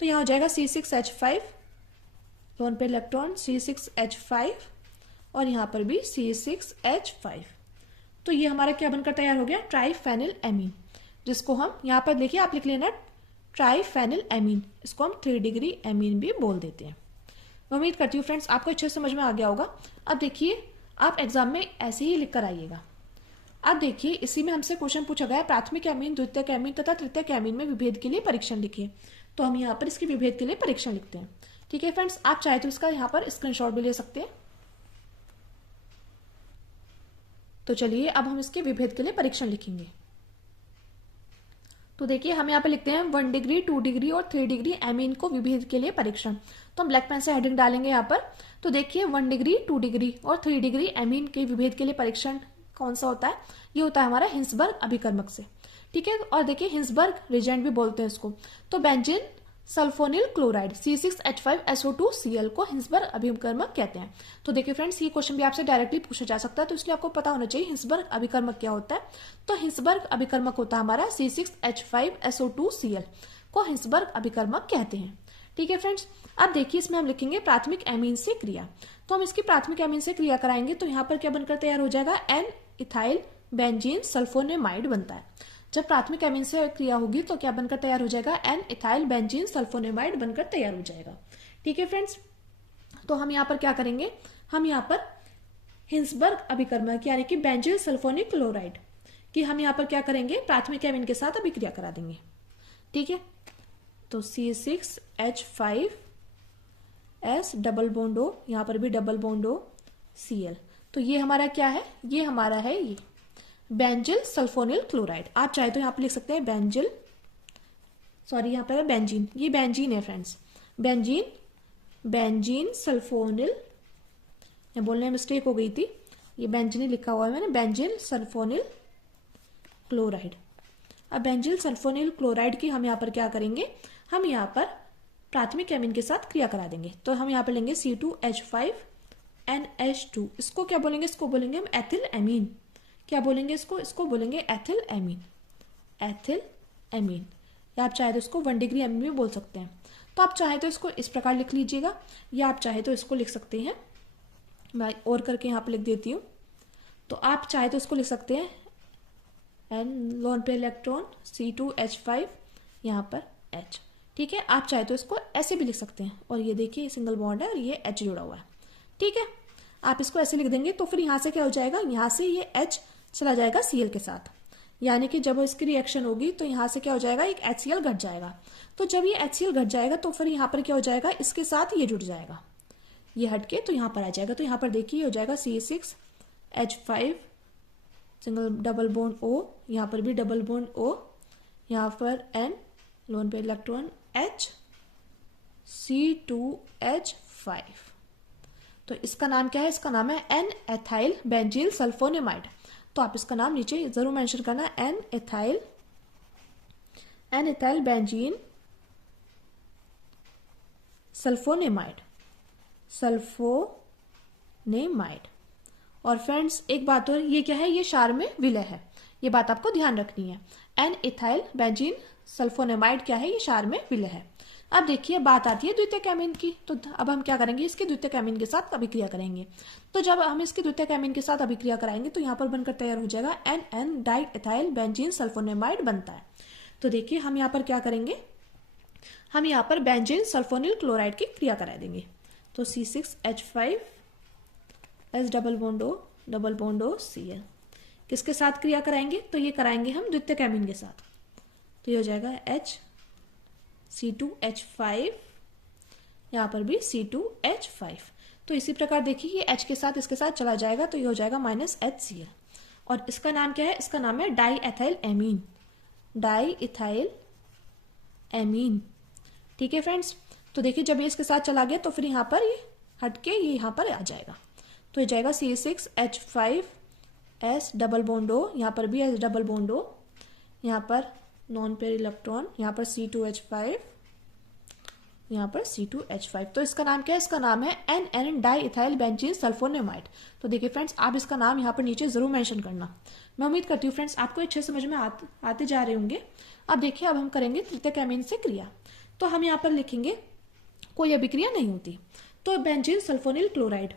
तो यहाँ हो जाएगा C6H5, लोन पे इलेक्ट्रॉन C6H5, और यहाँ पर भी C6H5। तो ये हमारा क्या बनकर तैयार हो गया, ट्राइफेनिल एमीन, जिसको हम यहाँ पर देखिए आप लिख लेना ट्राइफेनिल एमीन, इसको हम 3 डिग्री एमीन भी बोल देते हैं। मैं उम्मीद करती हूँ फ्रेंड्स आपको अच्छे से समझ में आ गया होगा। अब देखिए आप एग्जाम में ऐसे ही लिख कर आइएगा। अब देखिए इसी में हमसे क्वेश्चन पूछा गया है, प्राथमिक एमीन, द्वितीयक एमीन तथा तृतीयक एमीन में विभेद के लिए परीक्षण लिखिए। तो हम यहाँ पर इसके विभेद के लिए परीक्षण लिखते हैं। ठीक है फ्रेंड्स, आप चाहे तो इसका यहाँ पर स्क्रीनशॉट भी ले सकते हैं। तो चलिए अब हम इसके विभेद के लिए परीक्षण लिखेंगे। तो देखिए हम यहाँ पे लिखते हैं 1 डिग्री, 2 डिग्री और 3 डिग्री एमीन को विभेद के लिए परीक्षण। तो हम ब्लैक पेन से हेडिंग डालेंगे यहाँ पर। तो देखिए 1 डिग्री, 2 डिग्री और 3 डिग्री एमीन के विभेद के लिए परीक्षण कौन सा होता है, ये होता है हमारा हिंसबर्ग अभिकर्मक से। ठीक है, और देखिए हिंसबर्ग रिजेंट भी बोलते हैं इसको। तो बेंजीन सल्फोनिल क्लोराइड C6H5SO2Cl को हिंसबर्ग अभिकर्मक कहते हैं। तो देखिए फ्रेंड्स ये क्वेश्चन भी आपसे डायरेक्टली पूछा जा सकता है, तो इसलिए आपको पता होना चाहिए हिंसबर्ग अभिकर्मक क्या होता है। तो हिंसबर्ग अभिकर्मक होता है हमारा C6H5SO2Cl को हिंसबर्ग अभिकर्मक कहते हैं। ठीक है फ्रेंड्स, अब देखिए इसमें हम लिखेंगे प्राथमिक एमीन से क्रिया। तो हम इसकी प्राथमिक एमीन से क्रिया कराएंगे, तो यहाँ पर क्या बनकर तैयार हो जाएगा, एन इथाइल बेंजीन सल्फोनेमाइड बनता है। जब प्राथमिक एमीन से क्रिया होगी तो क्या बनकर तैयार हो जाएगा, एन इथाइल बेंजीन सल्फोनेमाइड बनकर तैयार हो जाएगा। ठीक है फ्रेंड्स, तो हम यहाँ पर क्या करेंगे, हम यहाँ पर हिंसबर्ग अभिकर्मक यानी कि बेंजील सल्फोनिक क्लोराइड की हम यहाँ पर क्या करेंगे, प्राथमिक एमीन के साथ अभिक्रिया करा देंगे। ठीक है, तो C6H5S डबल बॉन्ड O, यहाँ पर भी डबल बॉन्ड O Cl। तो ये हमारा क्या है, ये हमारा है ये बेंजिल सल्फोनिल क्लोराइड। आप चाहे तो यहाँ पे लिख सकते हैं बेंजिल, सॉरी यहाँ पर है बेंजीन, ये बेंजीन है फ्रेंड्स, बेंजीन सल्फोनिल, ये बोलने में मिस्टेक हो गई थी, ये बेंजीन लिखा हुआ है मैंने, बेंजिल सल्फोनिल क्लोराइड। अब बेंजिल सल्फोनिल क्लोराइड की हम यहाँ पर क्या करेंगे, हम यहाँ पर प्राथमिक एमीन के साथ क्रिया करा देंगे। तो हम यहाँ पर लेंगे C2H5NH2, इसको क्या बोलेंगे, इसको बोलेंगे हम एथिल एमीन। क्या बोलेंगे इसको, इसको बोलेंगे एथिल एमीन, एथिल एमीन, या आप चाहे तो इसको 1 डिग्री एमीन भी बोल सकते हैं। तो आप चाहे तो इसको इस प्रकार लिख लीजिएगा, या आप चाहे तो इसको लिख सकते हैं, मैं और करके यहाँ पे लिख देती हूँ। तो आप चाहे तो इसको लिख सकते हैं एन लोन पे इलेक्ट्रॉन C2H5 यहाँ पर H। ठीक है, आप चाहे तो इसको ऐसे भी लिख सकते हैं, और ये देखिए सिंगल बॉन्ड है और ये H जुड़ा हुआ है। ठीक है, आप इसको ऐसे लिख देंगे, तो फिर यहाँ से क्या हो जाएगा, यहाँ से ये H चला जाएगा Cl के साथ, यानी कि जब इसकी रिएक्शन होगी तो यहाँ से क्या हो जाएगा, एक HCl घट जाएगा। तो जब ये HCl घट जाएगा तो फिर यहाँ पर क्या हो जाएगा, इसके साथ ये जुड़ जाएगा, ये हटके तो यहाँ पर आ जाएगा। तो यहाँ पर देखिए हो जाएगा C6H5 single double bond O, यहाँ पर भी डबल बॉन्ड O, यहाँ पर N लोन पे इलेक्ट्रॉन H C2H5। तो इसका नाम क्या है, इसका नाम है एन एथाइल बेंजील सल्फोनेमाइड। तो आप इसका नाम नीचे जरूर मेंशन करना, N ethyl benzene sulphonamide, sulphonamide. और फ्रेंड्स एक बात और, ये क्या है, ये क्षार में विलय है, ये बात आपको ध्यान रखनी है। एन इथाइल बेंजीन सल्फोनेमाइड क्या है, ये क्षार में विलय है। अब देखिए बात आती है द्वितीयक एमीन की। तो अब हम क्या करेंगे, इसके द्वितीयक एमीन के साथ अभिक्रिया करेंगे। तो जब हम इसके द्वितीयक एमीन के साथ अभिक्रिया कराएंगे तो यहाँ पर बनकर तैयार हो जाएगा N N diethyl benzene sulphonamide बनता है। तो देखिए हम यहाँ पर क्या करेंगे, हम यहाँ पर बेंजीन सल्फोनिल क्लोराइड की क्रिया करा देंगे। तो C6H5S double bond O Cl किसके साथ क्रिया कराएंगे, तो ये कराएंगे हम द्वितीयक एमीन के साथ। तो ये हो जाएगा C2H5, यहाँ पर भी C2H5। तो इसी प्रकार देखिए ये H के साथ इसके साथ चला जाएगा, तो ये हो जाएगा -HCl। और इसका नाम क्या है, इसका नाम है diethyl amine, diethyl amine. ठीक है फ्रेंड्स, तो देखिए जब ये इसके साथ चला गया तो फिर यहाँ पर ये हटके ये यहाँ पर आ जाएगा। तो ये जाएगा C6H5 S double bond O, यहाँ पर भी एस डबल बॉन्ड ओ, यहाँ पर नॉन पेयर इलेक्ट्रॉन, यहाँ पर C2H5, यहाँ पर C2H5। तो इसका नाम क्या है? इसका नाम है NN di ethyl benzene sulphonamide. तो देखिए फ्रेंड्स, आप इसका नाम यहाँ पर नीचे जरूर मेंशन करना। मैं उम्मीद करती हूँ फ्रेंड्स आपको अच्छे समझ में आते जा रहे होंगे। अब देखिए, अब हम करेंगे तृतीयक एमीन से क्रिया। तो हम यहाँ पर लिखेंगे कोई अभिक्रिया नहीं होती। तो benzene sulphonyl chloride,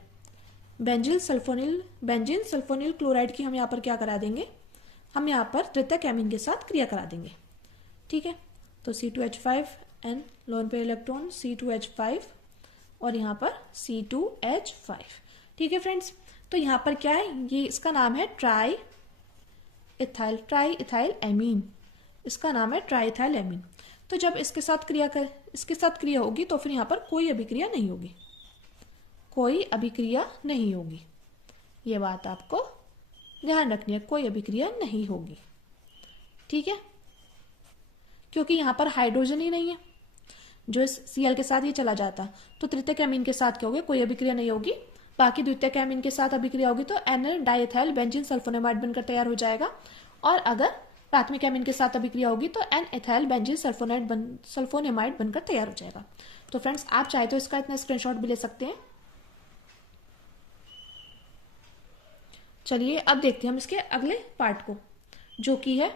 benzene sulphonyl chloride की हम यहाँ पर क्या करा देंगे? हम यहाँ पर तृतीयक एमीन के साथ क्रिया करा देंगे। ठीक है, तो C2H5N lone pair electron C2H5 और यहाँ पर C2H5। ठीक है फ्रेंड्स, तो यहाँ पर क्या है? ये इसका नाम है ट्राई इथाइल एमीन। इसका नाम है ट्राई इथाइल एमीन। तो जब इसके साथ क्रिया होगी तो फिर यहाँ पर कोई अभिक्रिया नहीं होगी, कोई अभिक्रिया नहीं होगी। ये बात आपको ध्यान रखनी है, कोई अभिक्रिया नहीं होगी। ठीक है, क्योंकि यहाँ पर हाइड्रोजन ही नहीं है जो इस Cl के साथ ये चला जाता। तो तृतीयक एमीन के साथ क्या होगी? कोई अभिक्रिया नहीं होगी। बाकी द्वितीयक एमीन के साथ अभिक्रिया होगी तो एनल डाइथाइल बेंजीन सल्फोनेमाइड बनकर तैयार हो जाएगा। और अगर प्राथमिक एमीन के साथ अभिक्रिया होगी तो एन एथाइल बेंजीन सल्फोनेमाइड बनकर तैयार हो जाएगा। तो फ्रेंड्स, आप चाहे तो इसका इतना स्क्रीनशॉट भी ले सकते हैं। चलिए अब देखते हैं हम इसके अगले पार्ट को, जो कि है,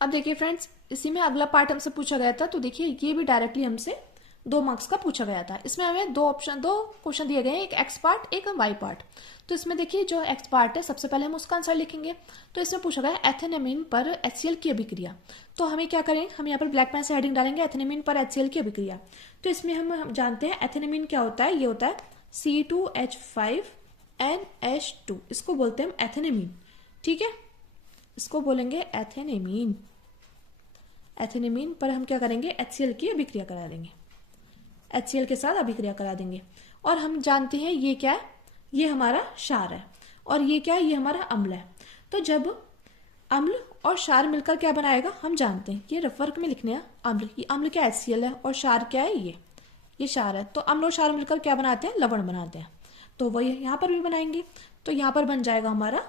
अब देखिए फ्रेंड्स, इसी में अगला पार्ट हमसे पूछा गया था। तो देखिए, ये भी डायरेक्टली हमसे 2 मार्क्स का पूछा गया था। इसमें हमें दो क्वेश्चन दिए गए हैं, एक एक्स पार्ट एक वाई पार्ट। तो इसमें देखिए, जो एक्स पार्ट है सबसे पहले हम उसका आंसर लिखेंगे। तो इसमें पूछा गया है एथेनेमीन पर HCl की अभिक्रिया। तो हमें क्या करें? हम यहाँ पर ब्लैक पेन से हेडिंग डालेंगे एथेनेमीन पर HCl की अभिक्रिया। तो इसमें हम जानते हैं एथेनेमीन क्या होता है। ये होता है C2H5NH2, इसको बोलते हैं हम एथेनेमीन। ठीक है, इसको बोलेंगे एथेनेमीन। एथेनेमीन पर हम क्या करेंगे? HCl की अभिक्रिया करा देंगे, HCl के साथ अभिक्रिया करा देंगे। और हम जानते हैं ये क्या है? ये हमारा क्षार है। और ये क्या है? ये हमारा अम्ल है। तो जब अम्ल और क्षार मिलकर क्या बनाएगा हम जानते हैं। ये रफ वर्क में लिखने हैं अम्ल। ये अम्ल क्या HCl है और क्षार क्या है? ये क्षार है। तो अम्ल और क्षार मिलकर क्या बनाते हैं? लवण बनाते हैं। तो वही यहाँ पर भी बनाएंगे। तो यहाँ पर बन जाएगा हमारा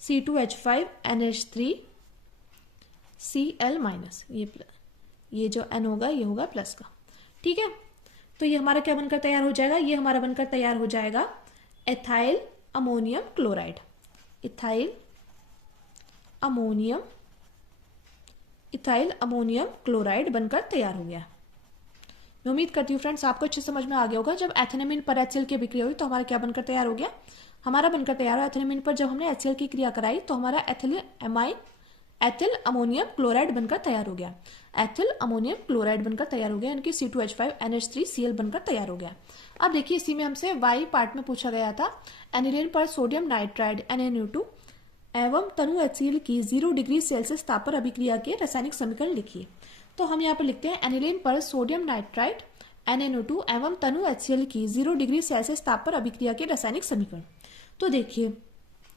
C2H5NH3Cl-। ये जो N होगा ये होगा प्लस का। ठीक है, तो ये हमारा क्या बनकर तैयार हो जाएगा? ये हमारा बनकर तैयार हो जाएगा ethyl ammonium chloride. Ethyl ammonium chloride बनकर तैयार हो गया। मैं उम्मीद करती हूँ फ्रेंड्स आपको अच्छे समझ में आ गया होगा। जब एथेनेमीन पर HCl की अभिक्रिया हुई तो हमारा क्या बनकर तैयार हो गया? हमारा बनकर तैयार हुआ एथेनेमीन पर जब हमने HCl की क्रिया कराई तो हमारा एथिल अमोनियम क्लोराइड बनकर तैयार हो गया। एथिल अमोनियम क्लोराइड बनकर तैयार हो गया, यानी कि C2H5NH3Cl बनकर तैयार हो गया। अब देखिए, इसी में हमसे वाई पार्ट में पूछा गया था एनिलीन पर सोडियम नाइट्राइड NaNO2 एवं तनु HCl की 0 डिग्री सेल्सियस ताप पर अभिक्रिया के रासायनिक समीकरण लिखिए। तो हम यहाँ पर लिखते हैं एनिलीन पर सोडियम नाइट्राइड NaNO2 एवं तनु HCl की 0 डिग्री सेल्सियस ताप पर अभिक्रिया के रासायनिक समीकरण। तो देखिए,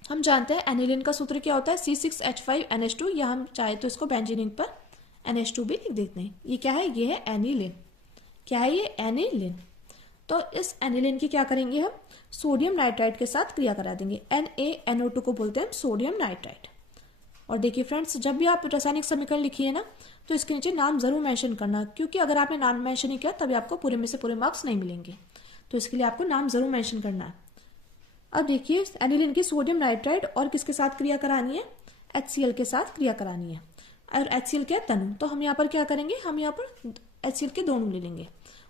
हम जानते हैं एनिलीन का सूत्र क्या होता है? C6H5NH2, या हम चाहे तो इसको बेंजीनिक पर NH2 भी लिख देते हैं। ये क्या है? ये है एनिलीन। क्या है ये? एनिलीन। तो इस एनिलीन की क्या करेंगे हम? सोडियम नाइट्राइड के साथ क्रिया करा देंगे। NaNO2 को बोलते हैं सोडियम नाइट्राइड। और देखिए फ्रेंड्स, जब भी आप रासायनिक समीकरण लिखिए ना तो इसके नीचे नाम जरूर मेंशन करना, क्योंकि अगर आपने नाम मेंशन नहीं किया तभी आपको पूरे में से पूरे मार्क्स नहीं मिलेंगे। तो इसके लिए आपको नाम जरूर मेंशन करना है। अब देखिए, एनिलीन की सोडियम नाइट्राइड और किसके साथ क्रिया करानी है? HCl के साथ क्रिया करानी है। और HCl क्या है? तनु। तो हम यहाँ पर क्या करेंगे? हम यहाँ पर HCl के 2 अणु ले लेंगे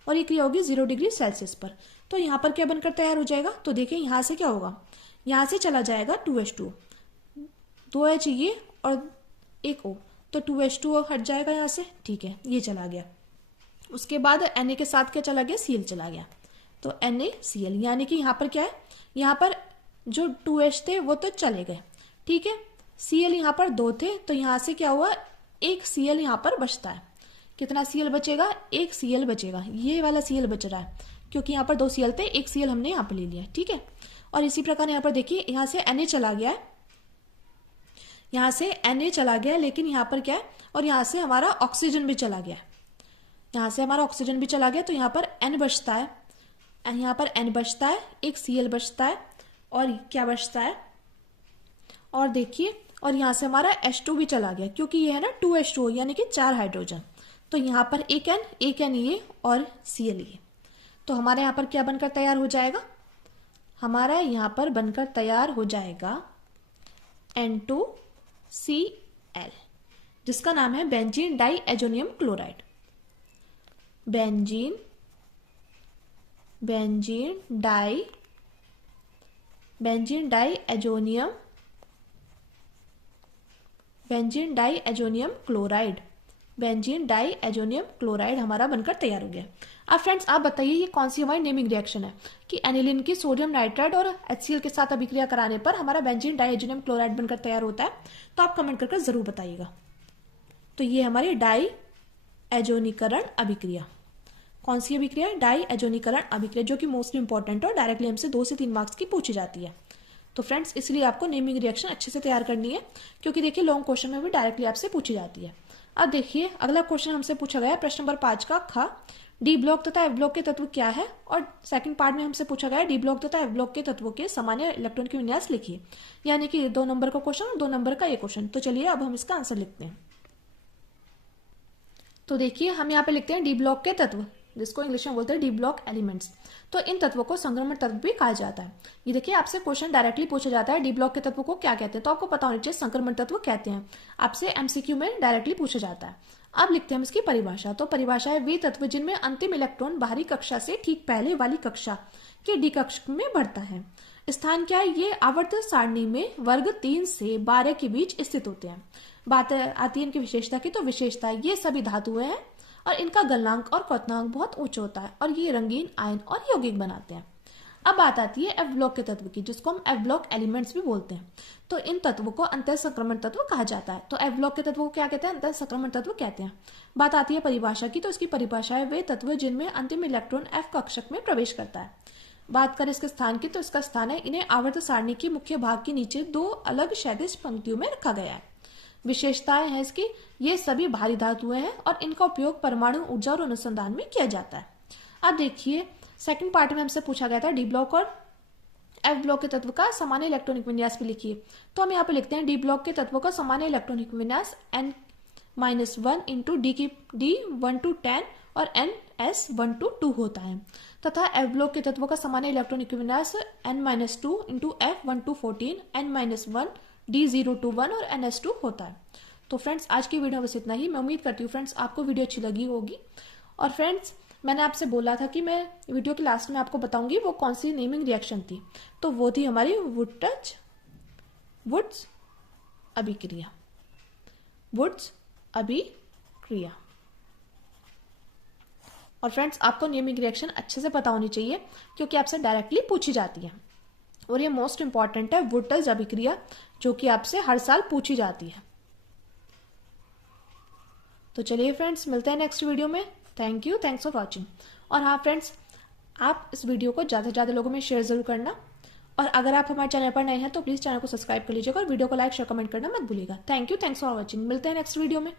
और ये क्रिया होगी 0 डिग्री सेल्सियस पर। तो यहाँ पर क्या बनकर तैयार हो जाएगा? तो देखिए, यहाँ से क्या होगा? यहाँ से चला जाएगा 2H2, 2H ये और एक O, तो 2H2 हट जाएगा यहाँ से। ठीक है, ये चला गया। उसके बाद Na के साथ क्या चला गया? Cl चला गया। तो NaCl, यानी कि यहाँ पर क्या है? यहाँ पर जो 2H थे वो तो चले गए। ठीक है, Cl यहाँ पर 2 थे, तो यहाँ से क्या हुआ? एक Cl यहाँ पर बचता है। कितना Cl बचेगा? एक Cl बचेगा। ये वाला Cl बच रहा है क्योंकि यहाँ पर 2 Cl थे, एक Cl हमने यहाँ पर ले लिया। ठीक है, और इसी प्रकार यहाँ पर देखिए, यहाँ से Na चला गया है, यहाँ से Na चला गया, लेकिन यहाँ पर क्या है? और यहाँ से हमारा ऑक्सीजन भी चला गया। यहाँ से हमारा ऑक्सीजन भी चला गया, तो यहाँ पर N बचता है। यहाँ पर N बचता है, एक Cl बचता है, और क्या बचता है, और देखिए, और यहाँ से हमारा H2 भी चला गया, क्योंकि ये है ना 2H2 यानी कि 4 हाइड्रोजन। तो यहाँ पर एक N ये और Cl ये। तो हमारे यहाँ पर क्या बनकर तैयार हो जाएगा, हमारा यहाँ पर बनकर तैयार हो जाएगा N2Cl, जिसका नाम है benzene diazonium chloride. Benzene diazonium chloride हमारा बनकर तैयार हो गया। अब फ्रेंड्स आप बताइए ये कौन सी हमारी नेमिंग रिएक्शन है कि एनिलीन की सोडियम नाइट्राइड और HCl के साथ अभिक्रिया कराने पर हमारा बेंजीन डाई एजोनियम क्लोराइड बनकर तैयार होता है। तो आप कमेंट करके जरूर बताइएगा। तो ये हमारी डाई एजोनीकरण अभिक्रिया, कौन सी अभिक्रिया, डाई एजोनीकरण अभिक्रिया, जो कि मोस्टली इंपॉर्टेंट और डायरेक्टली हमसे 2 से 3 मार्क्स की पूछी जाती है। तो फ्रेंड्स इसलिए आपको नेमिंग रिएक्शन अच्छे से तैयार करनी है, क्योंकि देखिए लॉन्ग क्वेश्चन में भी डायरेक्टली आपसे पूछी जाती है। अब देखिए अगला क्वेश्चन हमसे पूछा गया है प्रश्न नंबर 5 का ख, डी ब्लॉक तथा एफ ब्लॉक के तत्व क्या है, और सेकंड पार्ट में हमसे पूछा गया है डी ब्लॉक तथा एफ ब्लॉक के तत्वों के सामान्य इलेक्ट्रॉन के विन्यास लिखिए, यानी कि 2 नंबर का क्वेश्चन और 2 नंबर का ये क्वेश्चन। तो चलिए अब हम इसका आंसर लिखते हैं। तो देखिए हम यहाँ पे लिखते हैं डी ब्लॉक के तत्व, जिसको इंग्लिश में बोलते हैं डी ब्लॉक एलिमेंट्स। तो इन तत्वों को संक्रमण तत्व भी कहा जाता है। ये देखिए आपसे क्वेश्चन डायरेक्टली पूछा जाता है डी ब्लॉक के तत्व को क्या कहते हैं, तो आपको पता होना चाहिए संक्रमण तत्व कहते हैं, आपसे MCQ में डायरेक्टली पूछा जाता है। अब लिखते हैं हम इसकी परिभाषा। तो परिभाषा है वे तत्व जिनमें अंतिम इलेक्ट्रॉन बाहरी कक्षा से ठीक पहले वाली कक्षा के डी कक्षा में बढ़ता है। स्थान क्या है, ये आवर्त सारणी में वर्ग 3 से 12 के बीच स्थित होते हैं। बात आती है इनकी विशेषता की, तो विशेषता ये सभी धातुएं हैं और इनका गलनांक और क्वथनांक बहुत उच्च होता है और ये रंगीन आयन और यौगिक बनाते हैं। अब बात आती है एफ ब्लॉक के तत्व की, जिसको हम एफ ब्लॉक एलिमेंट्स भी बोलते हैं। तो इन तत्वों को अंतः संक्रमण तत्व कहा जाता है। तो एफ ब्लॉक के तत्व को क्या कहते हैं, अंतः संक्रमण तत्व कहते हैं। बात आती है परिभाषा की, तो इसकी परिभाषा है वे तत्व जिनमें अंतिम इलेक्ट्रॉन एफ कक्षक में प्रवेश करता है। बात करें इसके स्थान की, तो इसका स्थान है इन्हें आवर्त सारणी के मुख्य भाग के नीचे 2 अलग क्षैतिज पंक्तियों में रखा गया है। विशेषताएं हैं इसकी, ये सभी भारी धातुएं हैं और इनका उपयोग परमाणु ऊर्जा और अनुसंधान में किया जाता है। अब देखिए सेकंड पार्ट में हमसे पूछा गया था डी ब्लॉक और एफ ब्लॉक के तत्व का सामान्य इलेक्ट्रॉनिक विन्यास भी लिखिए। तो हम यहाँ पे लिखते हैं डी ब्लॉक के तत्वों का सामान्य इलेक्ट्रॉनिक विन्यास n-1 इंटू डी 1 to 10 और ns 1 to 2 होता है, तथा एफ ब्लॉक के तत्वों का सामान्य इलेक्ट्रॉनिक विन्यास n-2 into f 1 to 14 n-1 D 0 to 1 और ns2 होता है। तो फ्रेंड्स आज की वीडियो बस इतना ही। मैं उम्मीद करती हूँ फ्रेंड्स आपको वीडियो अच्छी लगी होगी। और फ्रेंड्स मैंने आपसे बोला था कि मैं वीडियो के लास्ट में आपको बताऊंगी वो कौन सी नेमिंग रिएक्शन थी, तो वो थी हमारी वुड्स अभिक्रिया। और फ्रेंड्स आपको नेमिंग रिएक्शन अच्छे से पता होनी चाहिए, क्योंकि आपसे डायरेक्टली पूछी जाती है और ये मोस्ट इंपॉर्टेंट है वुड्स अभिक्रिया, जो कि आपसे हर साल पूछी जाती है। तो चलिए फ्रेंड्स मिलते हैं नेक्स्ट वीडियो में। Thank you, thanks for watching. और हाँ फ्रेंड्स आप इस वीडियो को ज़्यादा से ज़्यादा लोगों में शेयर जरूर करना, और अगर आप हमारे चैनल पर नए हैं तो प्लीज़ चैनल को सब्सक्राइब कर लीजिएगा और वीडियो को लाइक शेयर कमेंट करना मत भूलिएगा। Thank you, thanks for watching. मिलते हैं नेक्स्ट वीडियो में।